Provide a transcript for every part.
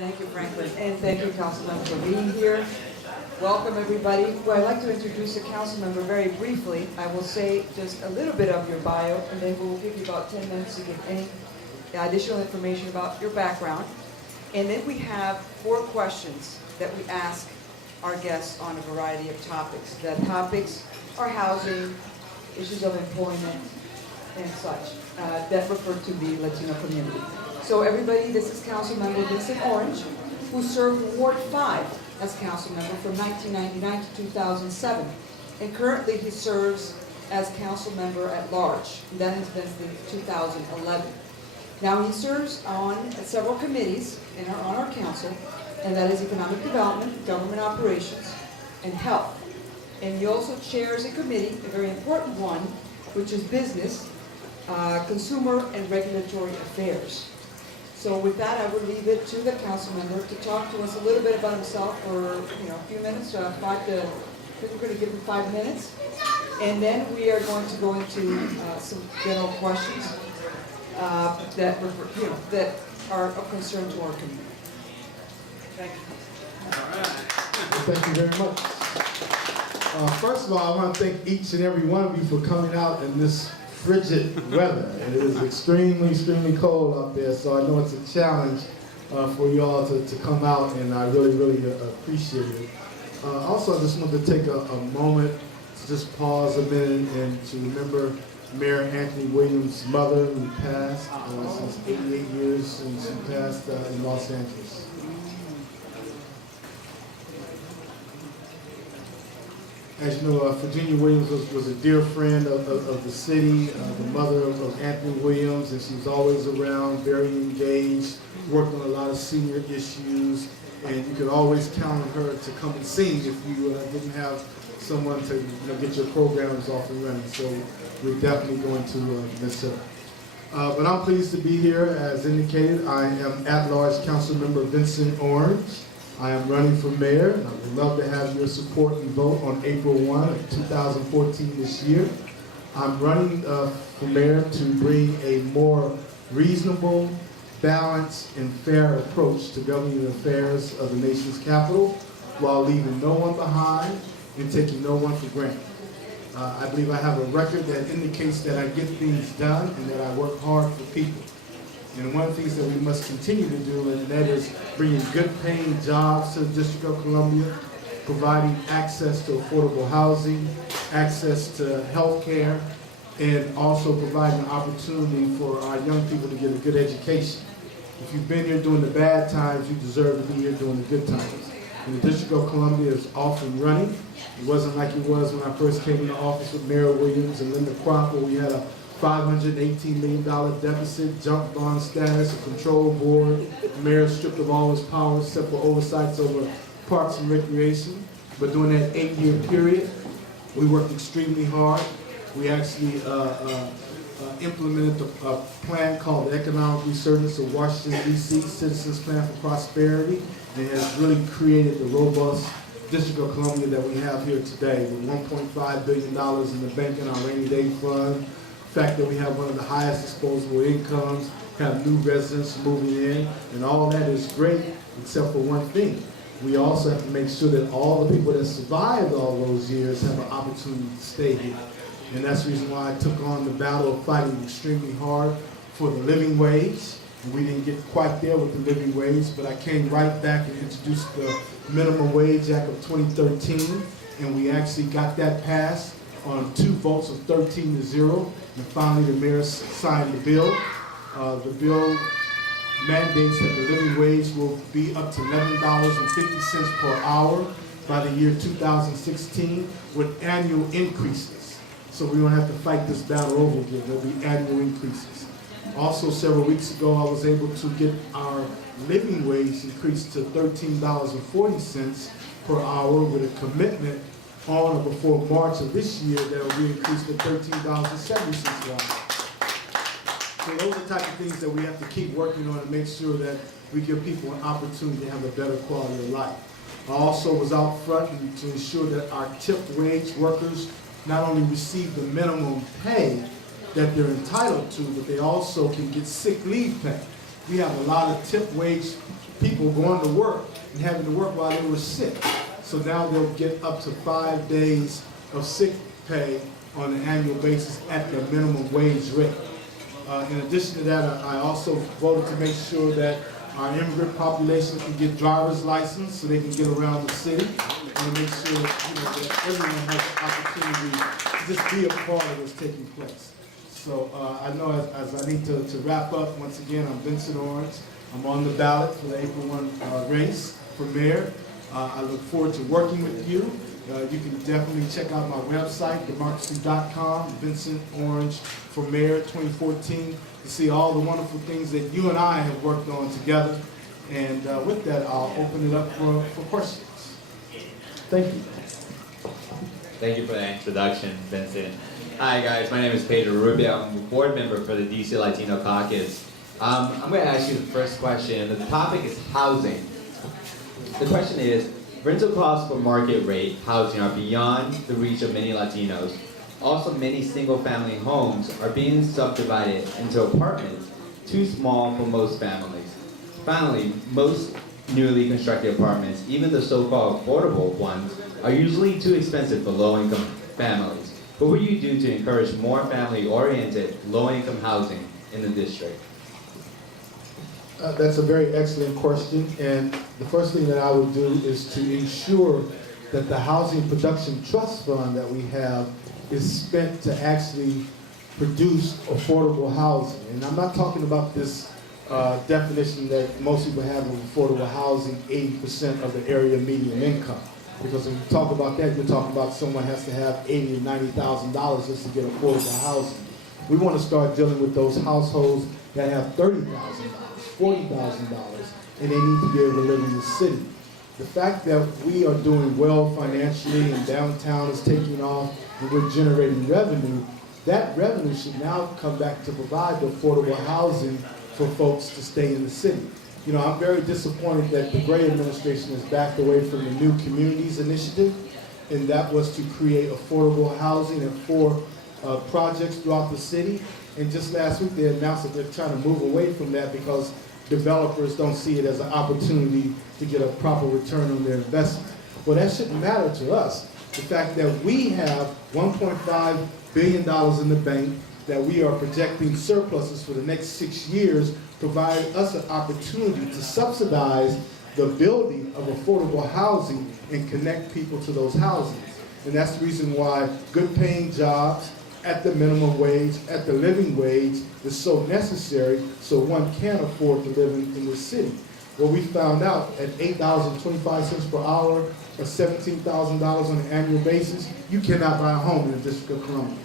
Thank you, Franklin, and thank you, Councilmember, for being here. Welcome, everybody. Well, I'd like to introduce the Councilmember very briefly. I will say just a little bit of your bio, and then we'll give you about 10 minutes to give any additional information about your background. And then we have 4 questions that we ask our guests on a variety of topics. The topics are housing, issues of employment, and such that refer to the Latino community. So everybody, this is Councilmember Vincent Orange, who served Ward 5 as council member from 1999 to 2007. And currently he serves as council member at large. And that has been since 2011. Now he serves on several committees on our council, and that is economic development, government operations, and health. And he also chairs a committee, a very important one, which is business, consumer, and regulatory affairs. So with that, I will leave it to the council member to talk to us a little bit about himself for a few minutes. I think we're going to give him 5 minutes, and then we are going to go into some general questions that are of concern to our community. Thank you. All right. Well, thank you very much. First of all, I want to thank each and every one of you for coming out in this frigid weather. It is extremely, extremely cold up there, so I know it's a challenge for you all to come out, and I really, really appreciate it. Also, I just wanted to take a moment to just pause a minute and to remember Mayor Anthony Williams' mother, who passed since 88 years since she passed in Los Angeles. As you know, Virginia Williams was a dear friend of the city, the mother of Anthony Williams, and she was always around, very engaged, worked on a lot of senior issues, and you could always count on her to come and sing if you didn't have someone to get your programs off and running. So we're definitely going to miss her. But I'm pleased to be here. As indicated, I am at-large Councilmember Vincent Orange. I am running for mayor, and I would love to have your support and vote on April 1 of 2014 this year. I'm running for mayor to bring a more reasonable, balanced, and fair approach to governing the affairs of the nation's capital while leaving no one behind and taking no one for granted. I believe I have a record that indicates that I get things done and that I work hard for people. And one of the things that we must continue to do, and that is bringing good paying jobs to the District of Columbia, providing access to affordable housing, access to health care, and also providing an opportunity for our young people to get a good education. If you've been here during the bad times, you deserve to be here during the good times. And the District of Columbia is off and running. It wasn't like it was when I first came into office with Mayor Williams and Linda Crop, where we had a $518 million deficit, junk bond status, a control board, the mayor stripped of all his powers except for oversights over parks and recreation. But during that 8-year period, we worked extremely hard. We actually implemented a plan called the Economic Resurgence of Washington, D.C., Citizens Plan for Prosperity, and it has really created the robust District of Columbia that we have here today, with $1.5 billion in the bank in our rainy day fund. The fact that we have one of the highest disposable incomes, have new residents moving in, and all that is great, except for one thing. We also have to make sure that all the people that survived all those years have an opportunity to stay here. And that's the reason why I took on the battle of fighting extremely hard for the living wage. And we didn't get quite there with the living wage, but I came right back and introduced the Minimum Wage Act of 2013, and we actually got that passed on 2 votes of 13-0, and finally the mayor signed the bill. The bill mandates that the living wage will be up to $11.50 per hour by the year 2016 with annual increases. So we don't have to fight this battle over again. There'll be annual increases. Also, several weeks ago, I was able to get our living wage increased to $13.40 per hour with a commitment on or before March of this year that will be increased to $13.70 per hour. So those are the type of things that we have to keep working on to make sure that we give people an opportunity to have a better quality of life. I also was out front to ensure that our tip wage workers not only receive the minimum pay that they're entitled to, but they also can get sick leave pay. We have a lot of tip wage people going to work and having to work while they were sick. So now they'll get up to 5 days of sick pay on an annual basis at the minimum wage rate. In addition to that, I also voted to make sure that our immigrant population can get driver's license so they can get around the city, and to make sure that everyone has the opportunity to just be a part of what's taking place. So I know as I need to wrap up, once again, I'm Vincent Orange. I'm on the ballot for the April 1 race for mayor. I look forward to working with you. You can definitely check out my website, democracy.com, Vincent Orange for Mayor 2014, to see all the wonderful things that you and I have worked on together. And with that, I'll open it up for questions. Thank you. Thank you for that introduction, Vincent. Hi guys, my name is Pedro Rubio. I'm a board member for the DC Latino Caucus. I'm going to ask you the first question. The topic is housing. The question is, rental costs for market rate housing are beyond the reach of many Latinos. Also, many single-family homes are being subdivided into apartments, too small for most families. Finally, most newly constructed apartments, even the so-called affordable ones, are usually too expensive for low-income families. What will you do to encourage more family-oriented, low-income housing in the district? That's a very excellent question, and the first thing that I would do is to ensure that the Housing Production Trust Fund that we have is spent to actually produce affordable housing. And I'm not talking about this definition that most people have of affordable housing, 80% of the area median income. Because when you talk about that, you're talking about someone has to have $80,000 to $90,000 just to get affordable housing. We want to start dealing with those households that have $30,000, $40,000, and they need to be able to live in the city. The fact that we are doing well financially and downtown is taking off and we're generating revenue, that revenue should now come back to provide the affordable housing for folks to stay in the city. You know, I'm very disappointed that the Gray administration has backed away from the New Communities Initiative, and that was to create affordable housing at 4 projects throughout the city. And just last week they announced that they're trying to move away from that because developers don't see it as an opportunity to get a proper return on their investment. Well, that shouldn't matter to us. The fact that we have $1.5 billion in the bank, that we are projecting surpluses for the next 6 years, provide us an opportunity to subsidize the building of affordable housing and connect people to those housings. And that's the reason why good paying jobs at the minimum wage, at the living wage, is so necessary so one can afford to live in this city. Well, we found out at $8.25 per hour or $17,000 on an annual basis, you cannot buy a home in the District of Columbia.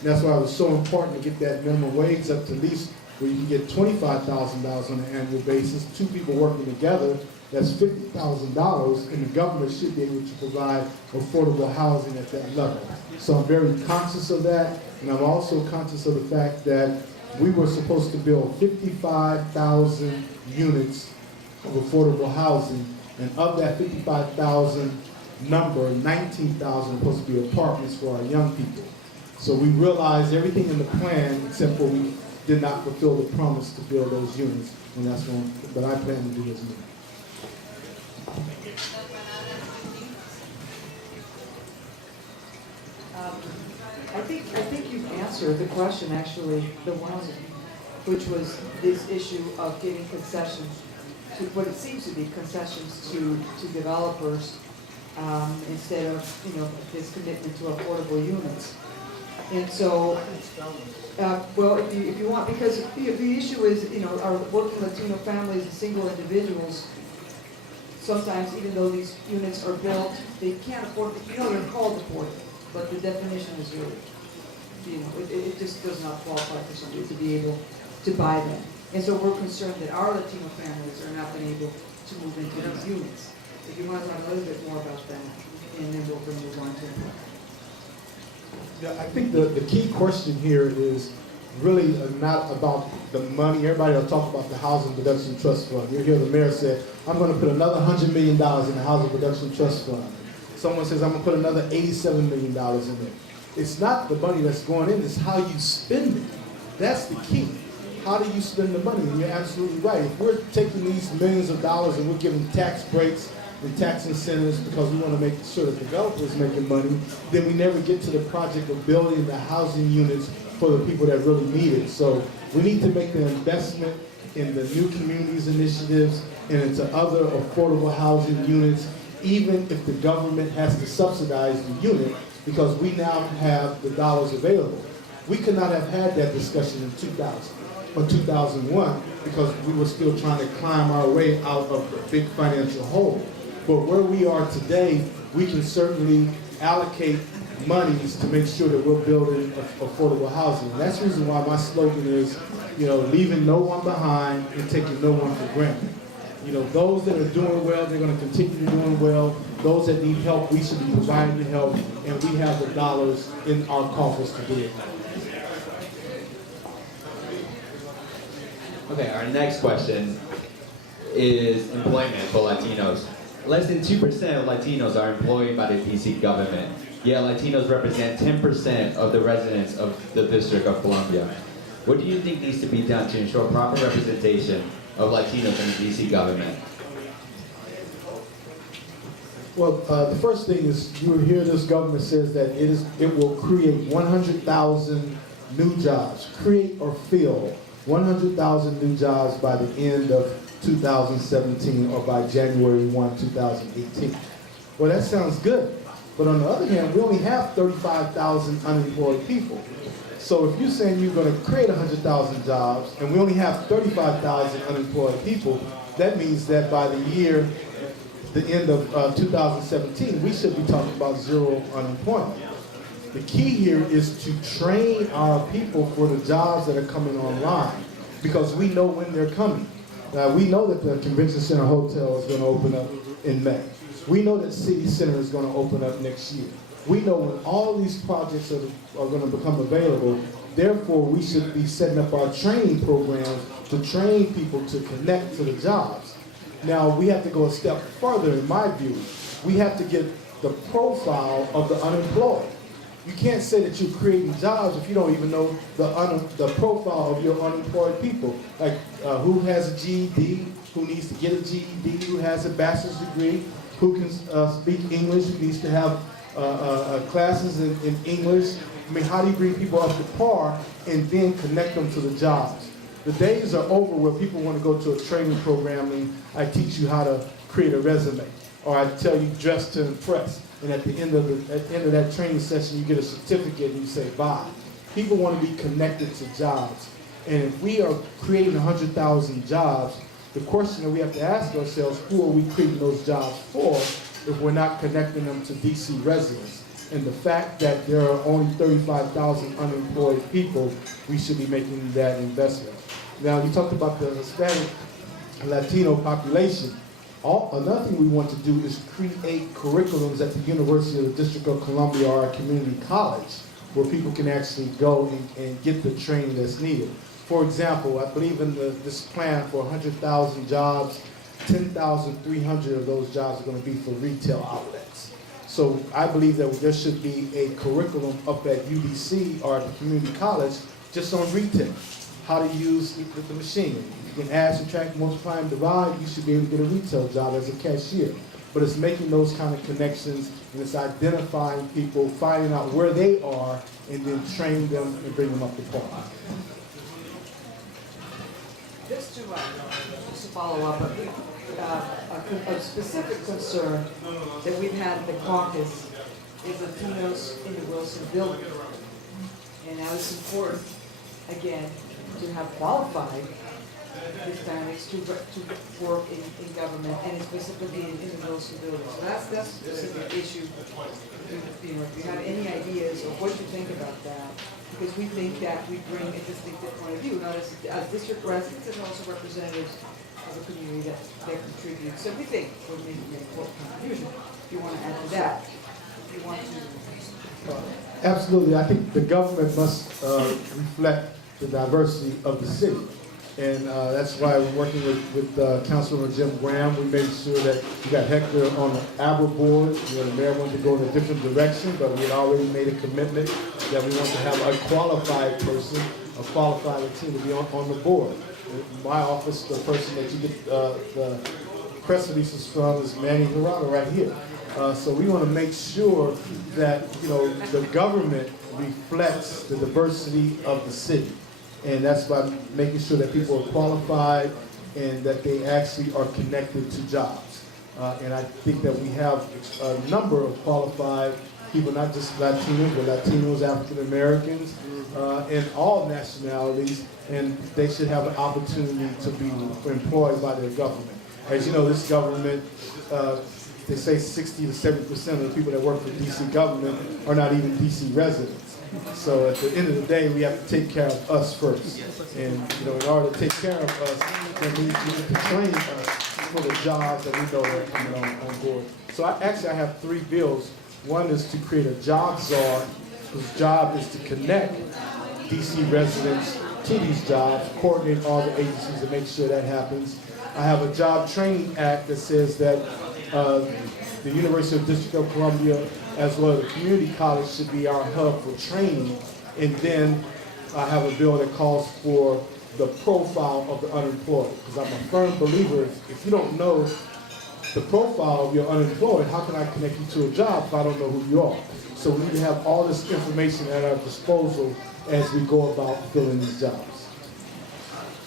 And that's why it was so important to get that minimum wage up to at least where you can get $25,000 on an annual basis, 2 people working together, that's $50,000, and the government should be able to provide affordable housing at that level. So I'm very conscious of that, and I'm also conscious of the fact that we were supposed to build 55,000 units of affordable housing, and of that 55,000 number, 19,000 are supposed to be apartments for our young people. So we realized everything in the plan except for we did not fulfill the promise to build those units, and that's what I plan to do as mayor. I think you've answered the question, actually, the one, which was this issue of giving concessions to what it seems to be concessions to developers instead of, this commitment to affordable units. And so, well, if you want, because the issue is, our working Latino families and single individuals, sometimes even though these units are built, they can't afford it. They're called affordable, but the definition is really, it just does not qualify for somebody to be able to buy them. And so we're concerned that our Latino families are not being able to move into these units. If you want to talk a little bit more about that, and then we'll move on to it. Yeah, I think the key question here is really not about the money. Everybody will talk about the Housing Production Trust Fund. You hear the mayor say, I'm going to put another $100 million in the Housing Production Trust Fund. Someone says, I'm going to put another $87 million in there. It's not the money that's going in, it's how you spend it. That's the key. how do you spend the money? And you're absolutely right. If we're taking these millions of dollars and we're giving tax breaks and tax incentives because we want to make sure that developers making money, then we never get to the project of building the housing units for the people that really need it. So we need to make the investment in the new communities initiatives and into other affordable housing units, even if the government has to subsidize the unit, because we now have the dollars available. We could not have had that discussion in 2000 or 2001 because we were still trying to climb our way out of the big financial hole. But where we are today, we can certainly allocate monies to make sure that we're building affordable housing. And that's the reason why my slogan is, leaving no one behind and taking no one for granted. Those that are doing well, they're going to continue doing well. Those that need help, we should be providing the help, and we have the dollars in our coffers to do it. Okay, our next question is employment for Latinos. Less than 2% of Latinos are employed by the DC government, yet Latinos represent 10% of the residents of the District of Columbia. What do you think needs to be done to ensure proper representation of Latinos in the DC government? Well, the first thing is, you hear this government says that it will create 100,000 new jobs, create or fill 100,000 new jobs by the end of 2017 or by January 1, 2018. Well, that sounds good. But on the other hand, we only have 35,000 unemployed people. So if you're saying you're going to create 100,000 jobs and we only have 35,000 unemployed people, that means that by the end of 2017, we should be talking about zero unemployment. The key here is to train our people for the jobs that are coming online, because we know when they're coming. We know that the Convention Center Hotel is going to open up in May. We know that City Center is going to open up next year. We know when all these projects are going to become available. Therefore, we should be setting up our training programs to train people to connect to the jobs. Now, we have to go a step further, in my view. We have to get the profile of the unemployed. You can't say that you're creating jobs if you don't even know the profile of your unemployed people. Like who has a GED, who needs to get a GED, who has a bachelor's degree, who can speak English, who needs to have classes in English. I mean, how do you bring people up to par and then connect them to the jobs? The days are over where people want to go to a training program and I teach you how to create a resume, or I tell you dress to impress. And at the end of that training session, you get a certificate and you say bye. People want to be connected to jobs. And if we are creating 100,000 jobs, the question that we have to ask ourselves, who are we creating those jobs for if we're not connecting them to DC residents? And the fact that there are only 35,000 unemployed people, we should be making that investment. Now, you talked about the Hispanic Latino population. Another thing we want to do is create curriculums at the University of the District of Columbia or our community college where people can actually go and get the training that's needed. For example, I believe in this plan for 100,000 jobs, 10,300 of those jobs are going to be for retail outlets. So I believe that there should be a curriculum up at UDC or at the community college just on retail, how to use the machine. You can add, subtract, multiply, and divide. You should be able to get a retail job as a cashier. But it's making those kind of connections, and it's identifying people, finding out where they are, and then training them and bring them up to par. Just to follow up, a specific concern that we've had in the caucus is Latinos in the Wilson building. And now it's important, again, to have qualified Hispanics to work in government, and specifically in the Wilson building. So that's a specific issue. If you have any ideas of what you think about that, because we think that we bring a distinctive point of view, not as district residents and also representatives of a community that contribute. So we think we're making an important contribution. If you want to add to that, if you want to. Absolutely. I think the government must reflect the diversity of the city. And that's why we're working with Councilmember Jim Graham. We made sure that we got Hector on the ABRA board. The mayor wanted to go in a different direction, but we had already made a commitment that we want to have a qualified person a qualified Latino to be on the board. In my office, the person that you get the press releases from is Manny Hirano right here. So we want to make sure that, you know, the government reflects the diversity of the city. And that's by making sure that people are qualified and that they actually are connected to jobs. And I think that we have a number of qualified people, not just Latinos, but Latinos, African Americans, and all nationalities, and they should have an opportunity to be employed by their government. As you know, this government, they say 60 to 70% of the people that work for DC government are not even DC residents. So at the end of the day, we have to take care of us first. And you know, in order to take care of us, then we need to train us for the jobs that we know are coming on board. So I have 3 bills. One is to create a job czar, whose job is to connect DC residents to these jobs, coordinate all the agencies to make sure that happens. I have a job training act that says that the University of District of Columbia, as well as the community college, should be our hub for training. And then I have a bill that calls for the profile of the unemployed. Because I'm a firm believer, if you don't know the profile of your unemployed, how can I connect you to a job if I don't know who you are? So we need to have all this information at our disposal as we go about filling these jobs.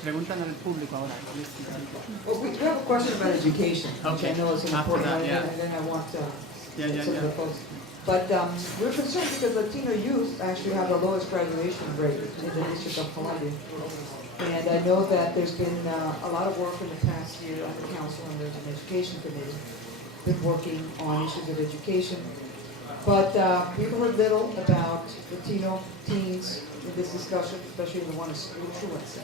Preguntan al público ahora. Well, we have a question about education, which I Okay. know is an After important that, one, yeah. and then I want Yeah, some of the folks. But we're concerned because Latino youth actually have the lowest graduation rate in the District of Columbia. And I know that there's been a lot of work in the past year on the council, and there's an education committee been working on issues of education. But we've heard little about Latino teens in this discussion, especially the one in school truancy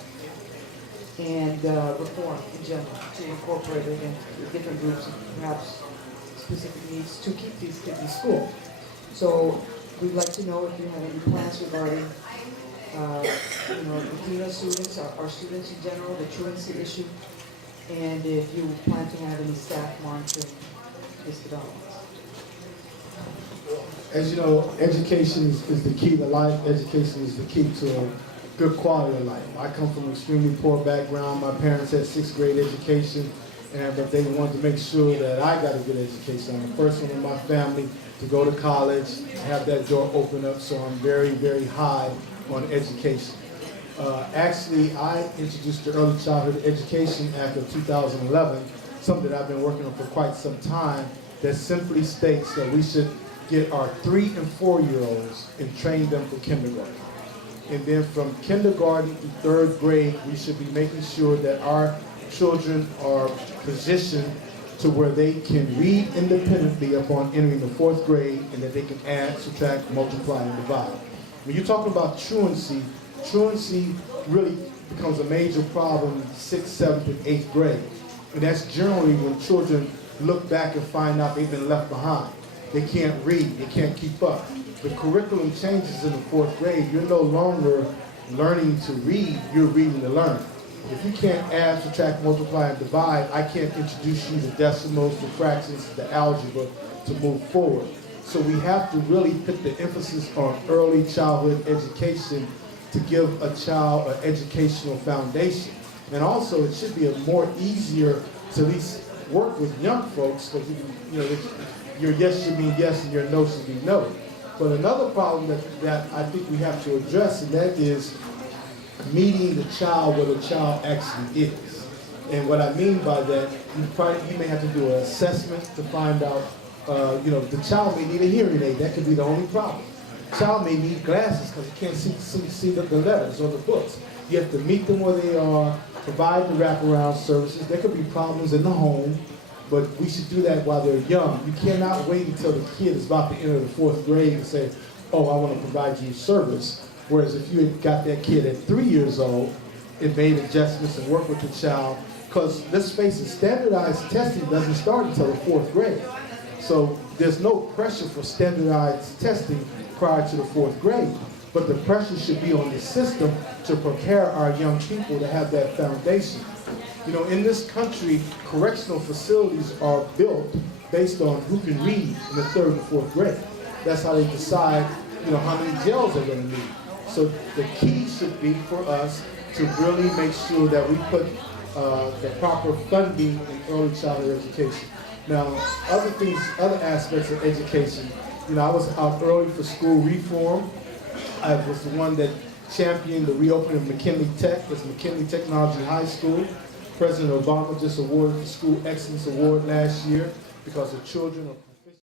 and reform in general, to incorporate it into different groups and perhaps specific needs to keep these kids in school. So we'd like to know if you have any plans regarding Latino students, our students in general, the truancy issue, and if you plan to have any staff monitoring this development. As you know, education is the key to life. Education is the key to a good quality of life. I come from an extremely poor background. My parents had 6th grade education, but they wanted to make sure that I got a good education. I'm the first one in my family to go to college, have that door open up, so I'm very, very high on education. Actually, I introduced the Early Childhood Education Act of 2011, something that I've been working on for quite some time, that simply states that we should get our 3- and 4-year-olds and train them for kindergarten. And then from kindergarten to 3rd grade, we should be making sure that our children are positioned to where they can read independently upon entering the 4th grade, and that they can add, subtract, multiply, and divide. When you talk about truancy, truancy really becomes a major problem in 6th, 7th, and 8th grade. And that's generally when children look back and find out they've been left behind. They can't read, they can't keep up. The curriculum changes in the 4th grade. You're no longer learning to read, you're reading to learn. If you can't add, subtract, multiply, and divide, I can't introduce you to decimals, to fractions, to algebra to move forward. So we have to really put the emphasis on early childhood education to give a child an educational foundation. And also, it should be a more easier to at least work with young folks, because your yes should mean yes and your no should be no. But another problem that I think we have to address, and that is meeting the child where the child actually is. And what I mean by that, you may have to do an assessment to find out, the child may need a hearing aid. That could be the only problem. The child may need glasses because he can't see the letters or the books. You have to meet them where they are, provide the wraparound services. There could be problems in the home, but we should do that while they're young. You cannot wait until the kid is about to enter the 4th grade and say, oh, I want to provide you service. Whereas if you had got that kid at 3 years old and made adjustments and worked with the child, because let's face it, standardized testing doesn't start until the 4th grade. So there's no pressure for standardized testing prior to the 4th grade. But the pressure should be on the system to prepare our young people to have that foundation. In this country, correctional facilities are built based on who can read in the 3rd and 4th grade. That's how they decide, how many jails they're going to need. So the key should be for us to really make sure that we put the proper funding in early childhood education. Now, other aspects of education, I was out early for school reform. I was the one that championed the reopening of McKinley Tech. It's McKinley Technology High School. President Obama just awarded the School Excellence Award last year because the children are